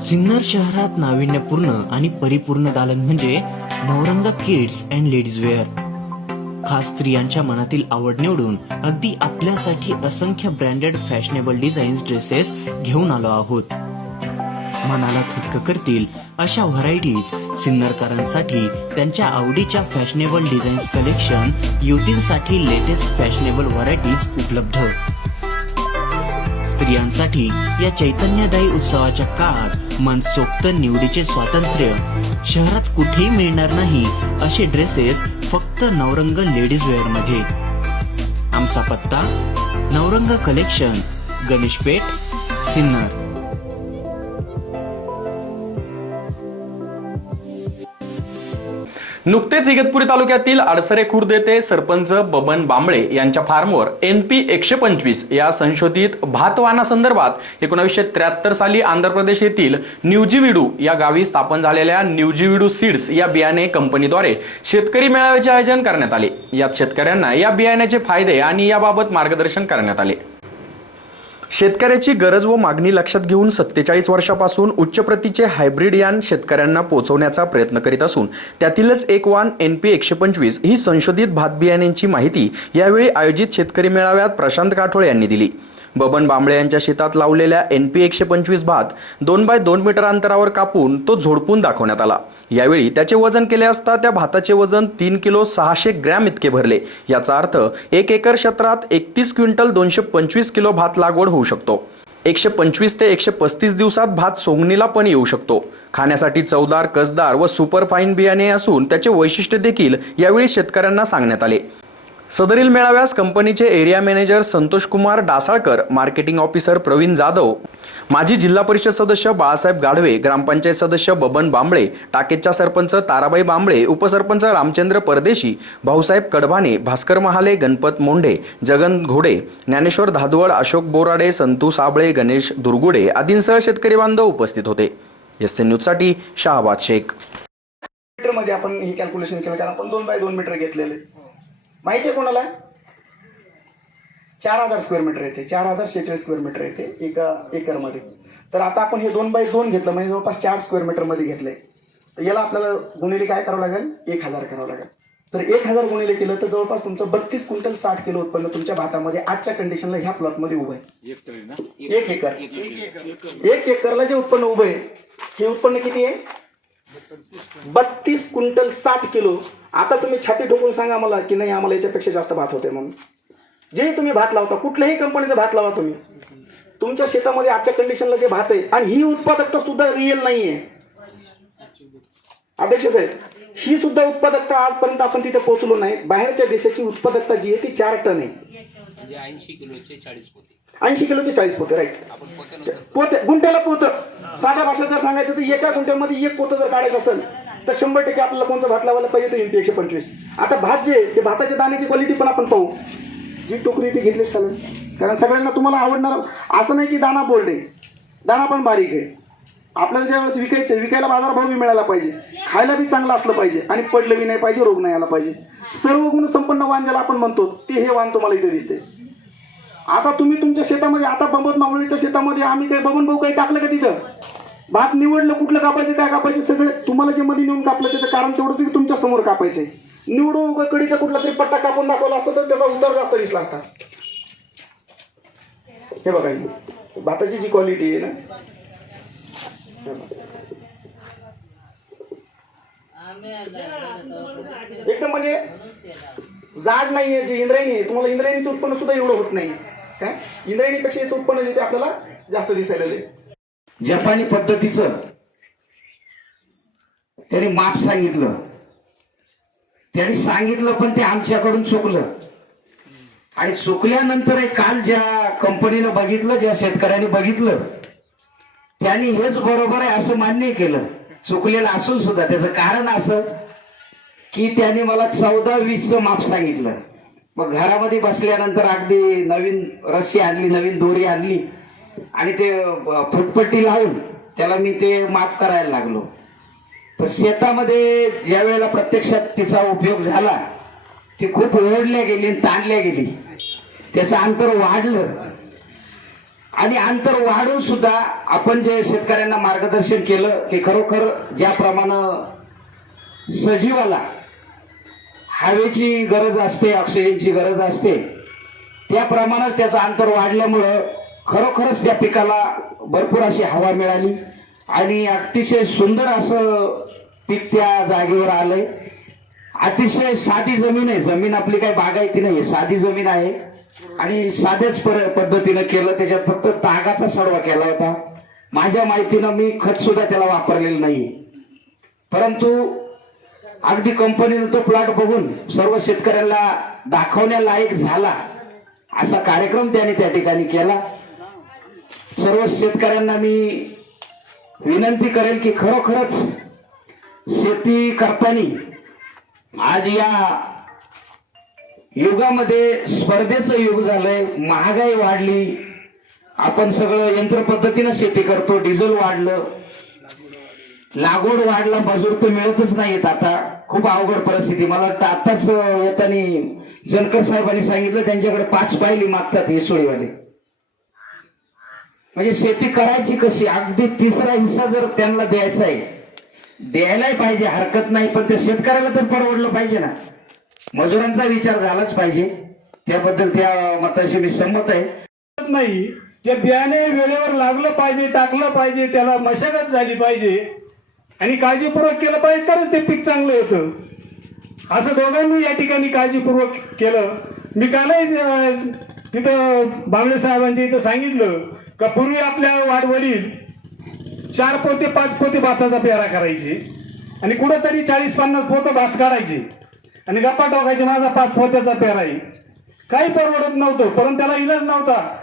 सिन्नर शहरात नाविन्यपूर्ण आणि परिपूर्ण दालन म्हणजे Navrang kids and ladies wear खास स्त्रियांच्या मनातील आवड निवडून अगदी आपल्यासाठी असंख्य ब्रँडेड फॅशनेबल डिझाईन्स ड्रेसेस घेऊन आलो आहोत. मनाला थक्क करतील अशा व्हरायटीज सिन्नरकरांसाठी त्यांच्या आवडीच्या फॅशनेबल डिझाईन्स कलेक्शन युवतींसाठी लेटेस्ट फॅशनेबल व्हरायटीज उपलब्ध. स्त्रियांसाठी या चैतन्यदायी उत्सवाच्या काळात मनसोक्त निवडीचे स्वातंत्र्य. शहरात कुठेही मिळणार नाही असे ड्रेसेस फक्त नवरंग लेडीज वेअरमध्ये. आमचा पत्ता नवरंग कलेक्शन गणेशपेठ सिन्नर. नुकतेच इगतपुरी तालुक्यातील अडसरे खुर्द येथे सरपंच बबन बांबळे यांच्या फार्मवर एन पी एकशे पंचवीस या संशोधित भातवानासंदर्भात एकोणीसशे त्र्याहत्तर साली आंध्र प्रदेश येथील न्यूजीविडू या गावी स्थापन झालेल्या न्यूजीविडू सीड्स या बियाणे कंपनीद्वारे शेतकरी मेळाव्याचे आयोजन करण्यात आले. यात शेतकऱ्यांना या बियाण्याचे फायदे आणि याबाबत मार्गदर्शन करण्यात आले. शेतकऱ्याची गरज व मागणी लक्षात घेऊन सत्तेचाळीस वर्षापासून उच्च प्रतीचे हायब्रिड यान शेतकऱ्यांना पोहोचवण्याचा प्रयत्न करीत असून त्यातीलच एक वान एन पी एकशे पंचवीस ही संशोधित भात बियाण्यांची माहिती यावेळी आयोजित शेतकरी मेळाव्यात प्रशांत काठोळे यांनी दिली. बबन बांबळे यांच्या शेतात लावलेल्या एन पी एकशे पंचवीस भात दोन बाय दोन मीटर अंतरावर कापून तो झोडपून दाखवण्यात आला. यावेळी त्याचे वजन केले असता त्या भाताचे वजन तीन किलो सहाशे ग्रॅम इतके भरले. याचा अर्थ एक एकर क्षेत्रात एकतीस क्विंटल दोनशे पंचवीस किलो भात लागवड होऊ शकतो. एकशे पंचवीस ते एकशे पस्तीस दिवसात भात सोंगणीला पण येऊ शकतो. खाण्यासाठी चवदार कसदार व सुपर फाईन बियाणे असून त्याचे वैशिष्ट्य देखील यावेळी शेतकऱ्यांना सांगण्यात आले. सदरील मेळाव्यास कंपनीचे area manager Santosh Kumar Dasalkar marketing officer Pravin Jadhav माजी जिल्हा परिषद सदस्य बाळासाहेब गाढवे ग्रामपंचायत सदस्य बबन बांबळे टाकेच्या सरपंच ताराबाई बांबळे उपसरपंच रामचंद्र परदेशी भाऊसाहेब कडभाने भास्कर महाले गणपत मोंढे जगन घोडे ज्ञानेश्वर धादवड अशोक बोराडे संतू साबळे गणेश दुर्गुडे आदींसह शेतकरी बांधव उपस्थित होते. एस एन न्यूजसाठी शहाबाद शेख. मीटरमध्ये आपण हे कॅल्क्युलेशन केलं कारण आपण दोन बाय दोन मीटर घेतलेले. माहिती आहे कोणाला? चार हजार स्क्वेअर मीटर येते. चार हजार शेहेचाळीस स्क्वेअर मीटर येते एका एकरमध्ये. तर आता आपण हे दोन बाय दोन घेतलं म्हणजे जवळपास चार स्क्वेअर मीटरमध्ये घेतलंय. तर याला आपल्याला गुणिले काय करावं लागेल? एक हजार करावं लागेल. तर एक हजार गुणिले केलं तर जवळपास तुमचं बत्तीस क्विंटल साठ किलो उत्पन्न तुमच्या भातामध्ये आजच्या कंडिशनला ह्या प्लॉटमध्ये उभं आहे. एक एकर. एक एकरला जे उत्पन्न उभं आहे हे उत्पन्न किती आहे? बत्तीस क्विंटल साठ किलो. आता तुम्ही छाती ठोकून सांगा मला की नाही आम्हाला याच्यापेक्षा जास्त भात होते म्हणून. जे तुम्ही भात लावता कुठल्याही कंपनीचा भात लावा तुम्ही. तुमच्या शेतामध्ये आजच्या कंडिशनला जे भात आहे आणि ही उत्पादकता सुद्धा रिअल नाहीये. अध्यक्ष साहेब ही सुद्धा उत्पादकता आजपर्यंत आपण तिथे पोहोचलो नाही. बाहेरच्या देशाची उत्पादकता जी आहे ती चार टन आहे. म्हणजे ऐंशी किलोचे चाळीस पोते. ऐंशी किलोचे चाळीस पोते राईट पोते गुंट्याला पोत साध्या भाषेत जर सांगायचं तर एका गुंट्यामध्ये एक पोतं जर काढायचं असेल तर शंभर टक्के आपल्याला कोणतं भात लावायला पाहिजे तर एकशे पंचवीस. आता भात जे आहे, ते भाताच्या दाण्याची क्वालिटी पण आपण पाहू. जी टोकरी ती घेतलीच चालेल कारण सगळ्यांना तुम्हाला आवडणार असं नाही की दाणा बोल्ड दाणा पण बारीक आहे. आपल्याला ज्यावेळेस विकायचं विकायला बाजारभाव बी मिळाला पाहिजे. खायला बी चांगलं असलं पाहिजे. आणि पडलं बी नाही पाहिजे रोग नाही आला पाहिजे. सर्व गुण संपन्न वाण ज्याला आपण म्हणतो ते हे वाण तुम्हाला इथे दिसते. आता तुम्ही तुमच्या शेतामध्ये आता बंबत मावळीच्या शेतामध्ये आम्ही काही बबन भाऊ काही टाकलं का तिथं? भात निवडलं कुठलं कापायचं काय कापायचं सगळं तुम्हाला जे मध्ये नेऊन कापलं त्याचं कारण तेवढं की तुमच्यासमोर कापायचंय. निवडून कडीचा कुठला तरी पट्टा कापून दाखवला असता तर त्याचा उतार जास्त दिसला असता. हे बघा भाताची जी क्वालिटी आहे ना. एकदम म्हणजे जाड नाहीये जे इंद्रायणी आहे तुम्हाला इंद्रायणीचं उत्पन्न सुद्धा एवढं होत नाही. काय? इंद्रायणीपेक्षा याचं उत्पन्न जे ते आपल्याला जास्त दिसायला जपानी पद्धतीचं. त्याने माप सांगितलं. त्याने सांगितलं पण ते आमच्याकडून चुकलं. आणि चुकल्यानंतर काल ज्या कंपनीनं बघितलं ज्या शेतकऱ्याने बघितलं त्यांनी हेच बरोबर आहे असं मान्य केलं. चुकलेलं असून सुद्धा. त्याचं कारण असं की त्याने मला चौदा वीसचं माप सांगितलं. मग घरामध्ये बसल्यानंतर अगदी नवीन रस्सी आणली नवीन दोरी आणली. आणि ते फुटपट्टी लावून त्याला मी ते माफ करायला लागलो. तर शेतामध्ये ज्या वेळेला प्रत्यक्षात तिचा उपयोग झाला ती खूप ओढल्या गेली आणि ताणल्या गेली. त्याचं अंतर वाढलं. आणि अंतर वाढून सुद्धा आपण जे शेतकऱ्यांना मार्गदर्शन केलं की खरोखर ज्याप्रमाणे सजीवाला हवेची गरज असते ऑक्सिजनची गरज असते त्याप्रमाणेच त्याचं अंतर वाढल्यामुळं खरोखरच त्या पिकाला भरपूर अशी हवा मिळाली. आणि अतिशय सुंदर असं पीक त्या जागेवर आलंय. अतिशय साधी जमीन आहे. जमीन आपली काही बागायती नाही साधी जमीन आहे. आणि साध्याच पर- पद्धतीनं केलं. त्याच्यात फक्त तागाचा सडवा केला होता. माझ्या माहितीनं मी खत सुद्धा त्याला वापरलेलं नाही परंतु अगदी कंपनीनं तो प्लॉट बघून सर्व शेतकऱ्यांना दाखवण्यालायक झाला असा कार्यक्रम त्याने त्या ठिकाणी केला. सर्व शेतकऱ्यांना मी विनंती करेल की खरोखरच शेती करताना आज या युगामध्ये स्पर्धेचं युग झालंय महागाई वाढली आपण सगळं यंत्र पद्धतीनं शेती करतो डिझेल वाढलं लागवड वाढला मजूर तर मिळतच नाहीत आता. खूप अवघड परिस्थिती. मला वाटतं आताच येताना जनकर साहेबांनी सांगितलं त्यांच्याकडे पाच पायली मागतात येसोळीवाले म्हणजे शेती करायची कशी? अगदी तिसरा हिस्सा जर त्यांना द्यायचा आहे. द्यायलाही पाहिजे हरकत नाही पण ते शेतकऱ्याला तर परवडलं पाहिजे ना. मजुरांचा विचार झालाच पाहिजे. त्याबद्दल त्या मताशी मी संमत आहे. नाही ते बियाणे वेळेवर लागलं पाहिजे टाकलं पाहिजे त्याला मशागत झाली पाहिजे. आणि काळजीपूर्वक केलं पाहिजे तरच ते पीक चांगलं होतं असं दोघांनी या ठिकाणी काळजीपूर्वक केलं. मी कालही तिथं बांगडे साहेबांच्या इथं सांगितलं का पूर्वी आपल्या वाडवडील चार पोते पाच पोते भाताचा पेरा करायचे. आणि कुठंतरी चाळीस पन्नास पोतं भात काढायचे. आणि गप्पा टाकायचे माझा पाच पोत्याचा पेरा आहे. काही परवडत नव्हतं परंतु त्याला इलाज नव्हता.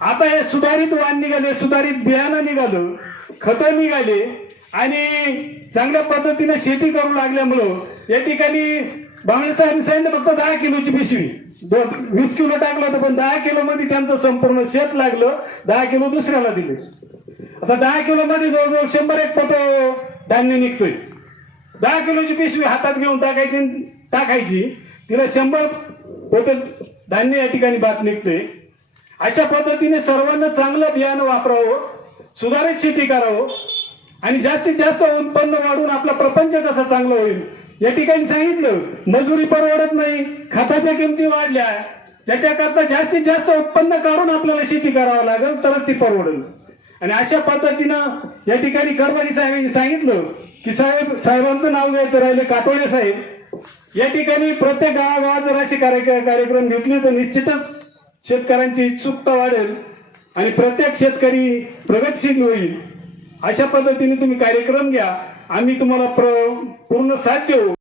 आता हे सुधारित वाण निघाले सुधारित बियाणं निघालं खतं निघाले आणि चांगल्या पद्धतीने शेती करू लागल्यामुळं या ठिकाणी बांगडे साहेब सांगितलं फक्त दहा किलोची पिशवी. दोन वीस किलो टाकलं होतं पण दहा किलो मध्ये त्यांचं संपूर्ण शेत लागलं. दहा किलो दुसऱ्याला दिले. आता दहा किलो मध्ये जवळजवळ शंभर एक पोत धान्य निघतोय. दहा किलोची पिशवी हातात घेऊन टाकायची टाकायची. तिला शंभर पोत धान्य या ठिकाणी बात निघतोय. अशा पद्धतीने सर्वांना चांगलं बियाणं वापरावं सुधारित शेती करावं आणि जास्तीत जास्त उत्पन्न वाढून आपला प्रपंच कसा चांगला होईल या ठिकाणी सांगितलं मजुरी परवडत नाही खताच्या किमती वाढल्या त्याच्याकरता जास्तीत जास्त उत्पन्न काढून आपल्याला शेती करावं लागेल तरच ती परवडेल. आणि अशा पद्धतीनं या ठिकाणी करमानी साहेबांनी सांगितलं की साहेब साहेबांचं नाव घ्यायचं राहिलं काटोळे साहेब. या ठिकाणी प्रत्येक गावागावात जर असे कार्यक्रम घेतले तर निश्चितच शेतकऱ्यांची उत्सुकता वाढेल आणि प्रत्येक शेतकरी प्रगतशील होईल. अशा पद्धतीने तुम्ही कार्यक्रम घ्या. आम्ही तुम्हाला पूर्ण साथ देऊ.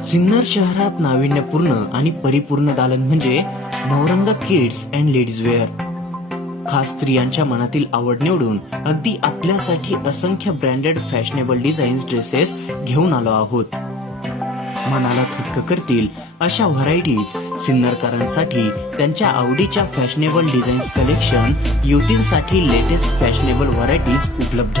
सिन्नर शहरात नाविन्यपूर्ण आणि परिपूर्ण दालन म्हणजे Navranga kids and ladies wear खास स्त्रियांच्या मनातील आवड निवडून अगदी आपल्यासाठी असंख्य ब्रँडेड फॅशनेबल डिझाईन्स ड्रेसेस घेऊन आलो आहोत. मनाला थक्क करतील अशा व्हरायटीज सिन्नरकरांसाठी त्यांच्या आवडीच्या फॅशनेबल डिझाईन्स कलेक्शन युवतींसाठी लेटेस्ट फॅशनेबल व्हरायटीज उपलब्ध.